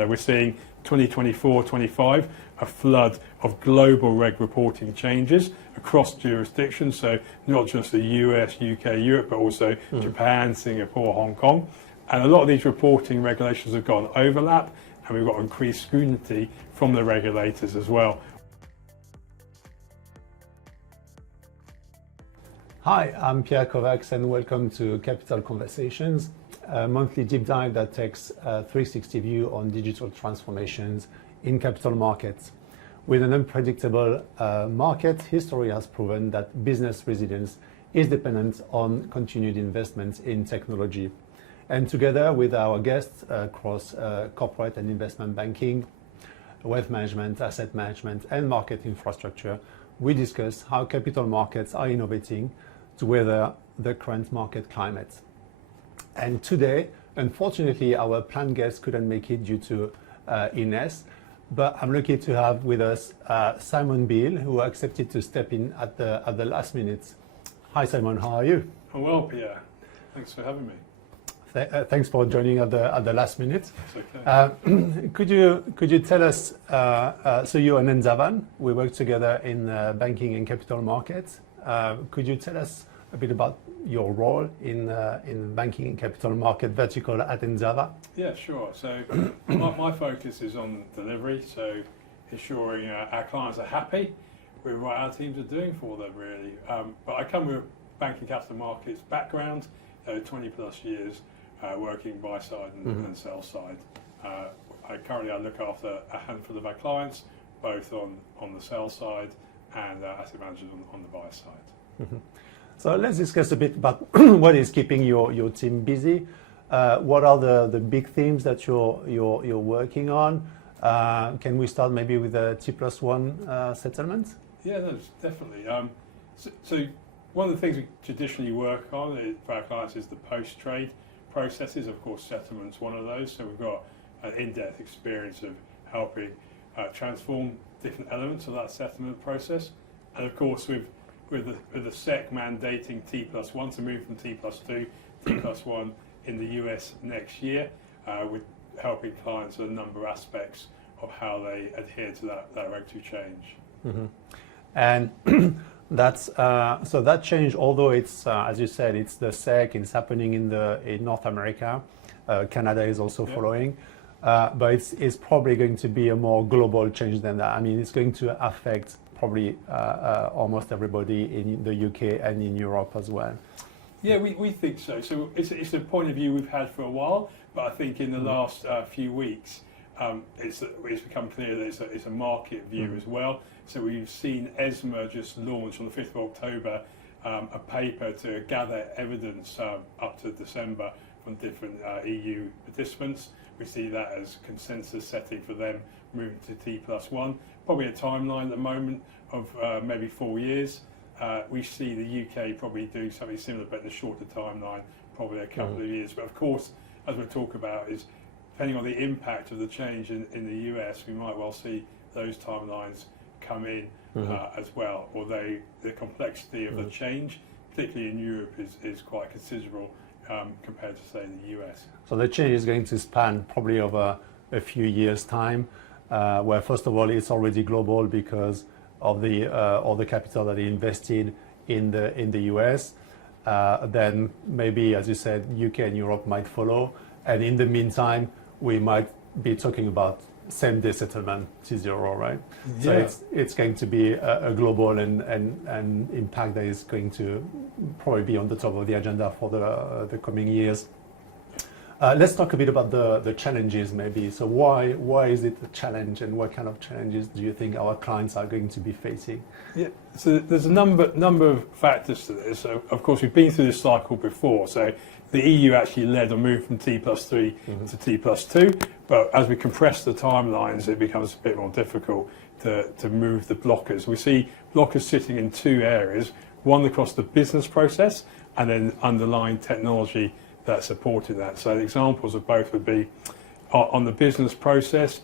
particular, we're seeing 2024-25 a flood of global reg reporting changes across jurisdictions, so not just the US, UK, Europe, but also Japan, Singapore, Hong Kong. And a lot of these reporting regulations have got an overlap, and we've got increased scrutiny from the regulators as well. Hi, I'm Pierre Kovacs, and welcome to Capital Conversations, a monthly deep dive that takes a 360 view on digital transformations in capital markets. With an unpredictable market, history has proven that business resilience is dependent on continued investments in technology. And together with our guests across corporate and investment banking, wealth management, asset management, and market infrastructure, we discuss how capital markets are innovating to weather the current market climate. And today, unfortunately, our planned guest couldn't make it due to illness, but I'm lucky to have with us Simon Beal, who accepted to step in at the last minute. Hi, Simon. How are you? I'm well, Pierre. Thanks for having me. Thanks for joining at the last minute. It's okay. Could you tell us? So you're an Endava. We work together in banking and capital markets. Could you tell us a bit about your role in banking and capital market vertical at Endava? Yeah, sure. So my focus is on delivery, so ensuring our clients are happy with what our teams are doing for them, really. But I come with a banking capital markets background, 20 plus years working buy side and sell side. Currently I look after a handful of our clients, both on the sell side and asset managers on the buy side. Mm-hmm. So let's discuss a bit about what is keeping your team busy. What are the big themes that you're working on? Can we start maybe with the T+1 settlement? Yeah, no, definitely. So one of the things we traditionally work on for our clients is the post-trade processes. Of course, settlement's one of those. So we've got an in-depth experience of helping transform different elements of that settlement process. And of course, with the SEC mandating T+1 to move from T+2, T+1 in the US next year, with helping clients with a number of aspects of how they adhere to that regulatory change. Mm-hmm. And that's so that change, although it's as you said, it's the SEC, it's happening in North America. Canada is also following, but it's probably going to be a more global change than that. I mean, it's going to affect probably almost everybody in the UK and in Europe as well. Yeah, we think so. So it's a point of view we've had for a while, but I think in the last few weeks, it's become clear that it's a market view as well. So we've seen ESMA just launch on the 5th of October a paper to gather evidence up to December from different EU participants. We see that as consensus setting for them moving to T+1. Probably a timeline at the moment of maybe 4 years. We see the UK probably doing something similar, but in a shorter timeline, probably a couple of years. But of course, as we'll talk about, is depending on the impact of the change in the US, we might well see those timelines come in as well. Although the complexity of the change, particularly in Europe, is quite considerable compared to, say, the US. So the change is going to span probably over a few years' time, where first of all it's already global because of all the capital that is invested in the US. Then maybe, as you said, UK and Europe might follow, and in the meantime we might be talking about same-day settlement T0, right? Yeah. So it's going to be a global and impact that is going to probably be on the top of the agenda for the coming years. Let's talk a bit about the challenges maybe. So why is it a challenge, and what kind of challenges do you think our clients are going to be facing? Yeah, so there's a number of factors to this. So of course we've been through this cycle before. So the EU actually led a move from T+3 to T+2, but as we compress the timelines, it becomes a bit more difficult to move the blockers. We see blockers sitting in two areas: one across the business process, and then underlying technology that supported that. So the examples of both would be on the business process,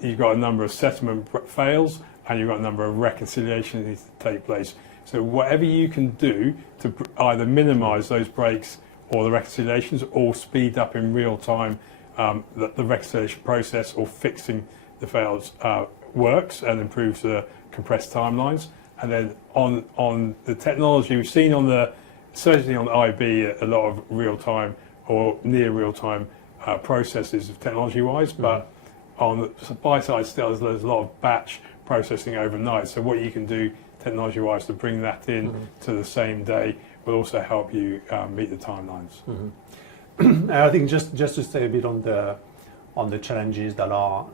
you've got a number of settlement fails and you've got a number of reconciliations that need to take place. So whatever you can do to either minimise those breaks or the reconciliations, or speed up in real time the reconciliation process or fixing the fails works and improves the compressed timelines. And then on the technology, we've seen certainly on IB a lot of real-time or near real-time processes technology-wise, but on the supply side still there's a lot of batch processing overnight. So what you can do technology-wise to bring that in to the same day will also help you meet the timelines. I think just to stay a bit on the challenges that are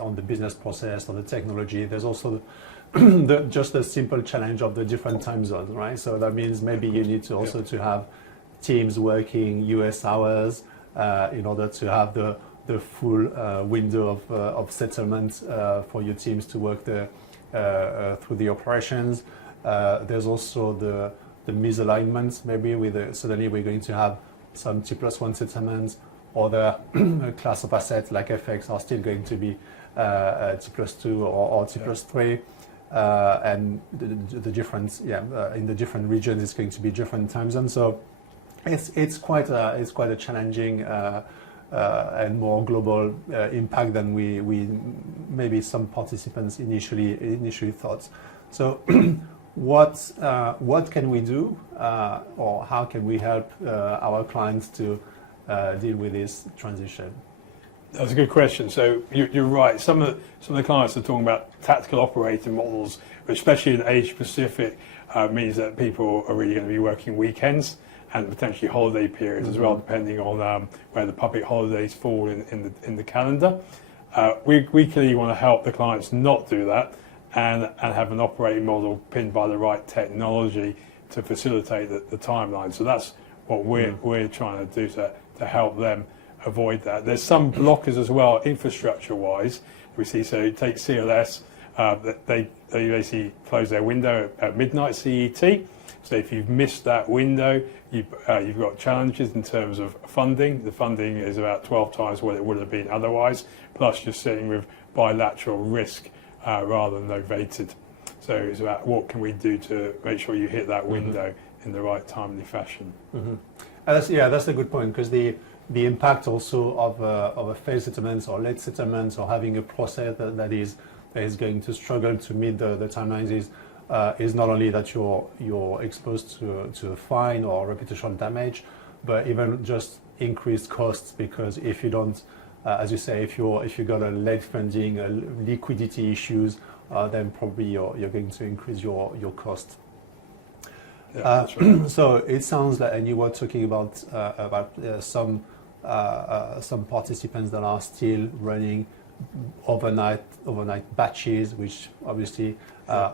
on the business process, on the technology, there's also just a simple challenge of the different time zones, right? So that means maybe you need to also to have teams working US hours in order to have the full window of settlement for your teams to work through the operations. There's also the misalignments, maybe suddenly we're going to have some T+1 settlements, or the class of assets like FX are still going to be T+2 or T+3. And the difference, in the different regions, it's going to be different time zones. So it's quite a challenging and more global impact than we maybe some participants initially thought. So what can we do, or how can we help our clients to deal with this transition? That's a good question. So you're right. Some of the clients are talking about tactical operating models, especially in Asia Pacific, means that people are really going to be working weekends and potentially holiday periods as well, depending on where the public holidays fall in the calendar. We clearly want to help the clients not do that and have an operating model pinned by the right technology to facilitate the timeline. So that's what we're trying to do to help them avoid that. There's some blockers as well, infrastructure-wise. We see, so take CLS, they basically close their window at midnight CET. So if you've missed that window, you've got challenges in terms of funding. The funding is about 12 times what it would have been otherwise. Plus, you're sitting with bilateral risk rather than novated. So it's about what can we do to make sure you hit that window in the right timely fashion. That's a good point, because the impact also of a failed settlement or late settlement or having a process that is going to struggle to meet the timelines is not only that you're exposed to a fine or reputational damage, but even just increased costs, because if you don't, as you say, if you got a late funding, liquidity issues, then probably you're going to increase your cost. Yeah, that's right. So it sounds like, and you were talking about some participants that are still running overnight batches, which obviously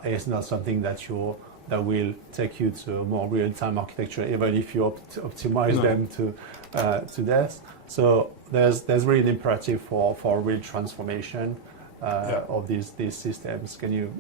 is not something that will take you to a more real-time architecture, even if you optimize them to death. So there's really an imperative for real transformation of these systems. Can you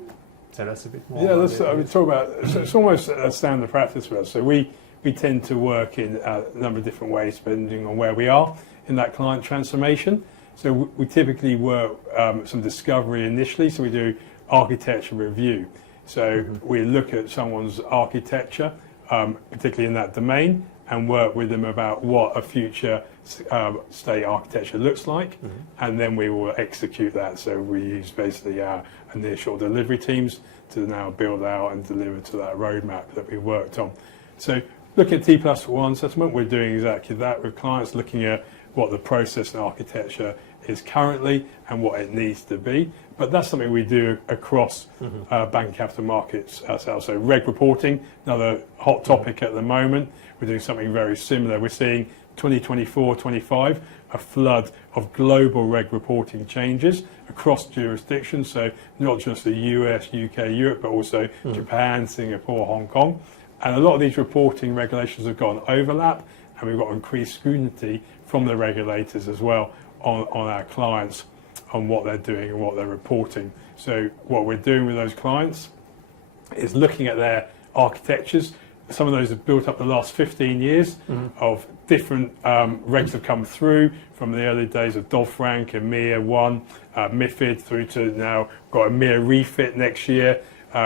tell us a bit more? Yeah, let's talk about. So it's almost a standard practice for us. So we tend to work in a number of different ways depending on where we are in that client transformation. So we typically work some discovery initially. So we do architecture review. So we look at someone's architecture, particularly in that domain, and work with them about what a future state architecture looks like, and then we will execute that. So we use basically our initial delivery teams to now build out and deliver to that roadmap that we worked on. So looking at T+1 settlement, we're doing exactly that with clients, looking at what the process and architecture is currently and what it needs to be. But that's something we do across bank and capital markets ourselves. So reg reporting, another hot topic at the moment. We're doing something very similar. We're seeing 2024-25, a flood of global reg reporting changes across jurisdictions. So not just the US, UK, Europe, but also Japan, Singapore, Hong Kong. And a lot of these reporting regulations have got an overlap, and we've got increased scrutiny from the regulators as well on our clients on what they're doing and what they're reporting. So what we're doing with those clients is looking at their architectures. Some of those have built up the last 15 years of different regs have come through from the early days of Dodd-Frank, EMIR 1, MIFID, through to now got EMIR refit next year.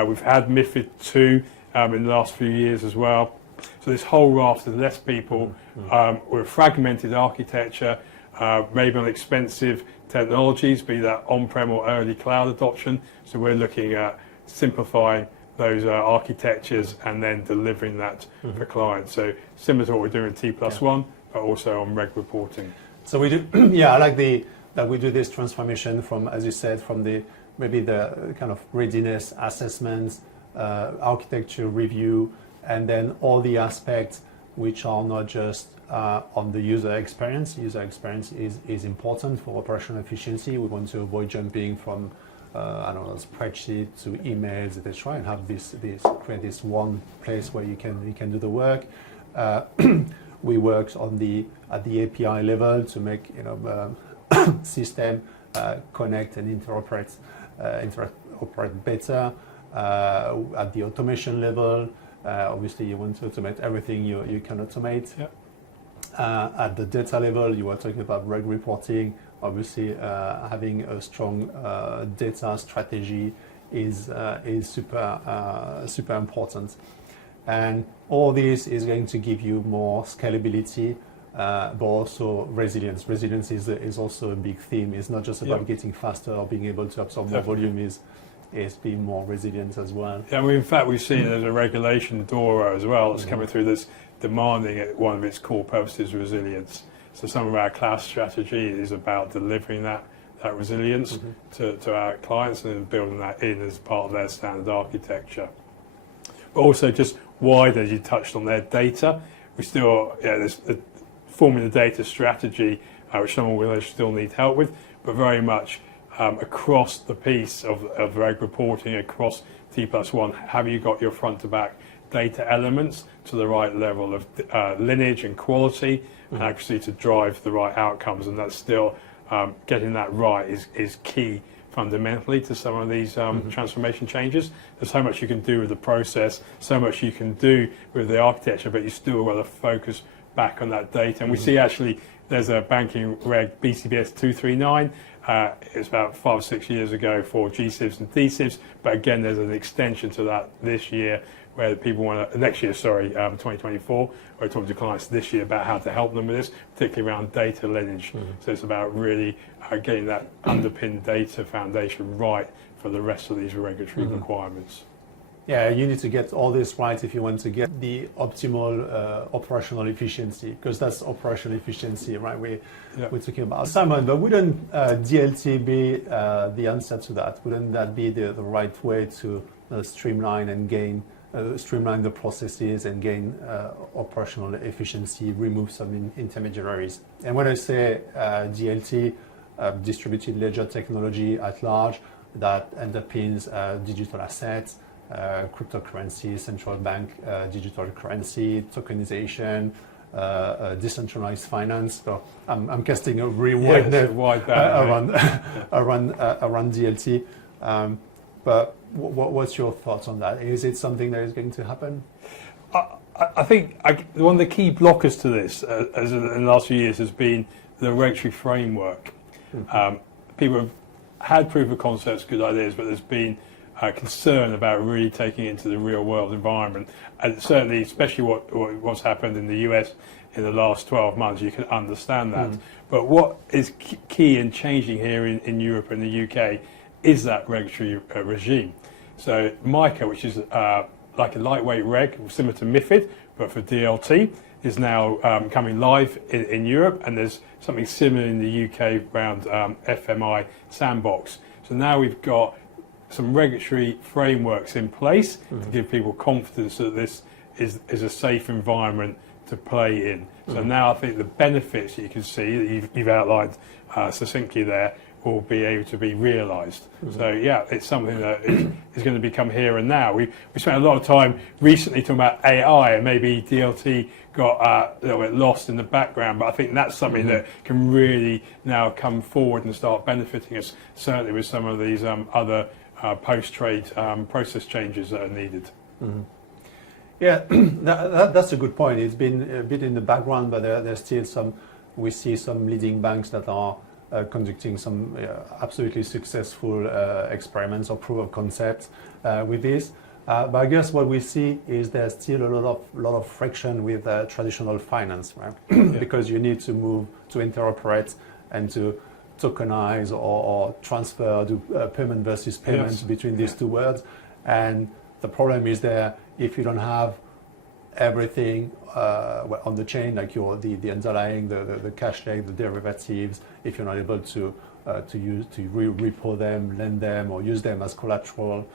We've had MIFID 2 in the last few years as well. So this whole raft of less people with fragmented architecture, maybe on expensive technologies, be that on-prem or early cloud adoption. So we're looking at simplifying those architectures and then delivering that for clients. So similar to what we're doing in T+1, but also on reg reporting. So we do, yeah, I like that we do this transformation from, as you said, from maybe the kind of readiness assessments, architecture review, and then all the aspects which are not just on the user experience. User experience is important for operational efficiency. We want to avoid jumping from I don't know, spreadsheet to emails, etc., and have create this one place where you can do the work. We worked at the API level to make system connect and interoperate better. At the automation level, obviously you want to automate everything you can automate. Yep. At the data level, you were talking about reg reporting. Obviously, having a strong data strategy is super important. And all this is going to give you more scalability, but also resilience. Resilience is also a big theme. It's not just about getting faster or being able to absorb more volume. Is being more resilient as well. Yeah, in fact, we've seen there's a regulation, DORA, as well, that's coming through that's demanding one of its core purposes, resilience. So some of our cloud strategy is about delivering that resilience to our clients and building that in as part of their standard architecture. But also just wider, as you touched on their data, we still, there's forming the data strategy, which some will still need help with, but very much across the piece of reg reporting, across T+1, have you got your front to back data elements to the right level of lineage and quality and actually to drive the right outcomes? And that's still getting that right is key fundamentally to some of these transformation changes. There's so much you can do with the process, so much you can do with the architecture, but you still want to focus back on that data. And we see actually there's a banking reg BCBS 239. It's about 5 or 6 years ago for GSIBs and DSIBs, but again, there's an extension to that this year where people want to, next year, 2024, we're talking to clients this year about how to help them with this, particularly around data lineage. So it's about really getting that underpinned data foundation right for the rest of these regulatory requirements. Yeah, you need to get all this right if you want to get the optimal operational efficiency, because that's operational efficiency, right? We're talking about. Simon, but wouldn't DLT be the answer to that? Wouldn't that be the right way to streamline and gain, streamline the processes and gain operational efficiency, remove some intermediaries? And when I say DLT, distributed ledger technology at large, that underpins digital assets, cryptocurrency, central bank digital currency, tokenization, decentralized finance. So I'm casting a really wide net around DLT. But what's your thoughts on that? Is it something that is going to happen? I think one of the key blockers to this, as in the last few years, has been the regulatory framework. People have had proof of concepts, good ideas, but there's been concern about really taking it into the real world environment. And certainly, especially what's happened in the US in the last 12 months, you can understand that. But what is key in changing here in Europe and the UK is that regulatory regime. So MICA, which is like a lightweight reg, similar to MiFID, but for DLT, is now coming live in Europe, and there's something similar in the UK around FMI sandbox. So now we've got some regulatory frameworks in place to give people confidence that this is a safe environment to play in. So now I think the benefits that you can see that you've outlined succinctly there will be able to be realised. So yeah, it's something that is going to become here and now. We spent a lot of time recently talking about AI, and maybe DLT got a little bit lost in the background, but I think that's something that can really now come forward and start benefiting us, certainly with some of these other post-trade process changes that are needed. Yeah, that's a good point. It's been a bit in the background, but there's still we see some leading banks that are conducting some absolutely successful experiments or proof of concept with this. But I guess what we see is there's still a lot of friction with traditional finance, right? Because you need to move to interoperate and to tokenize or transfer, do payment versus payment between these two words. And the problem is there, if you don't have everything on the chain, like the underlying, the cash leg, the derivatives, if you're not able to repo them, lend them, or use them as collateral,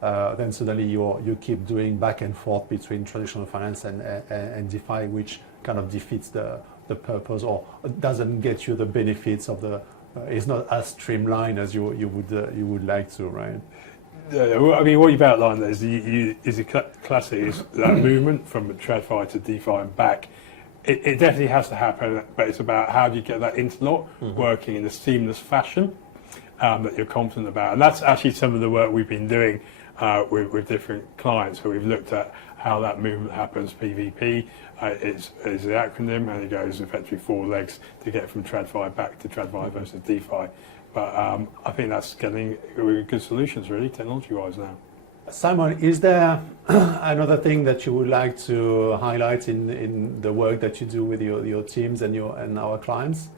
then suddenly you keep doing back and forth between traditional finance and DeFi, which kind of defeats the purpose or doesn't get you the benefits of the. It's not as streamlined as you would like to, right? Yeah, well, I mean, what you've outlined there is a classic is that movement from TradFi to DeFi and back. It definitely has to happen, but it's about how do you get that interlock working in a seamless fashion that you're confident about. And that's actually some of the work we've been doing with different clients, where we've looked at how that movement happens. PVP is the acronym, and it goes effectively 4 legs to get from TradFi back to TradFi versus DeFi. But I think that's getting good solutions, really, technology-wise now. Simon, is there another thing that you would like to highlight in the work that you do with your teams and our clients?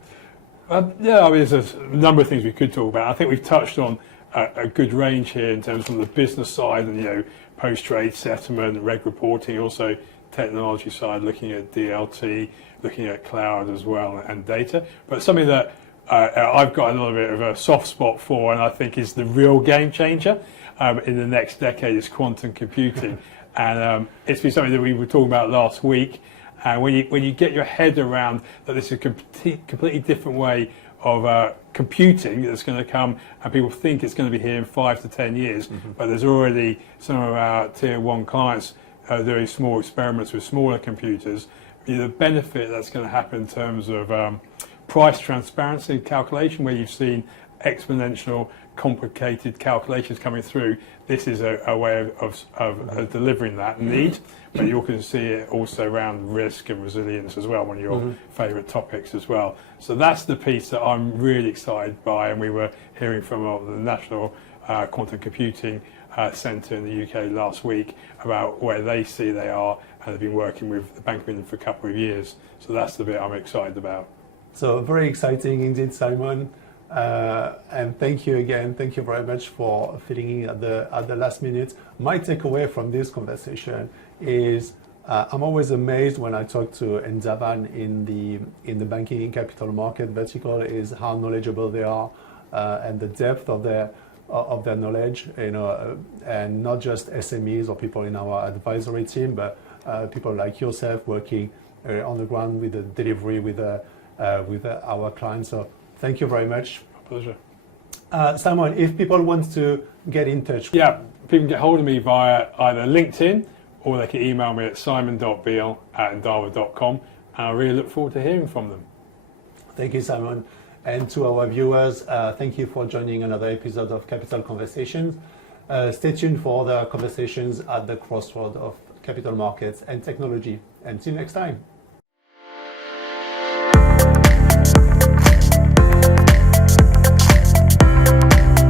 Yeah, I mean, there's a number of things we could talk about. I think we've touched on a good range here in terms of the business side and, post-trade settlement, reg reporting, also technology side, looking at DLT, looking at cloud as well, and data. But something that I've got a little bit of a soft spot for, and I think is the real game changer in the next decade, is quantum computing. And it's been something that we were talking about last week. And when you get your head around that this is a completely different way of computing that's going to come, and people think it's going to be here in 5 to 10 years, but there's already some of our tier 1 clients doing small experiments with smaller computers. The benefit that's going to happen in terms of price transparency calculation, where you've seen exponential complicated calculations coming through, this is a way of delivering that need. But you can see it also around risk and resilience as well, one of your favourite topics as well. So that's the piece that I'm really excited by, and we were hearing from the National Quantum Computing Centre in the UK last week about where they see they are, and they've been working with the Bank of England for a couple of years. So that's the bit I'm excited about. So very exciting indeed, Simon. And thank you again. Thank you very much for filling in at the last minute. My takeaway from this conversation is I'm always amazed when I talk to Endava in the banking and capital market vertical, is how knowledgeable they are and the depth of their knowledge. And not just SMEs or people in our advisory team, but people like yourself working on the ground with the delivery with our clients. So thank you very much. My pleasure. Simon, if people want to get in touch. Yeah, people can get hold of me via either LinkedIn, or they can email me at simon.beal@endava.com. And I really look forward to hearing from them. Thank you, Simon. And to our viewers, thank you for joining another episode of Capital Conversations. Stay tuned for other conversations at the crossroad of capital markets and technology. Until next time.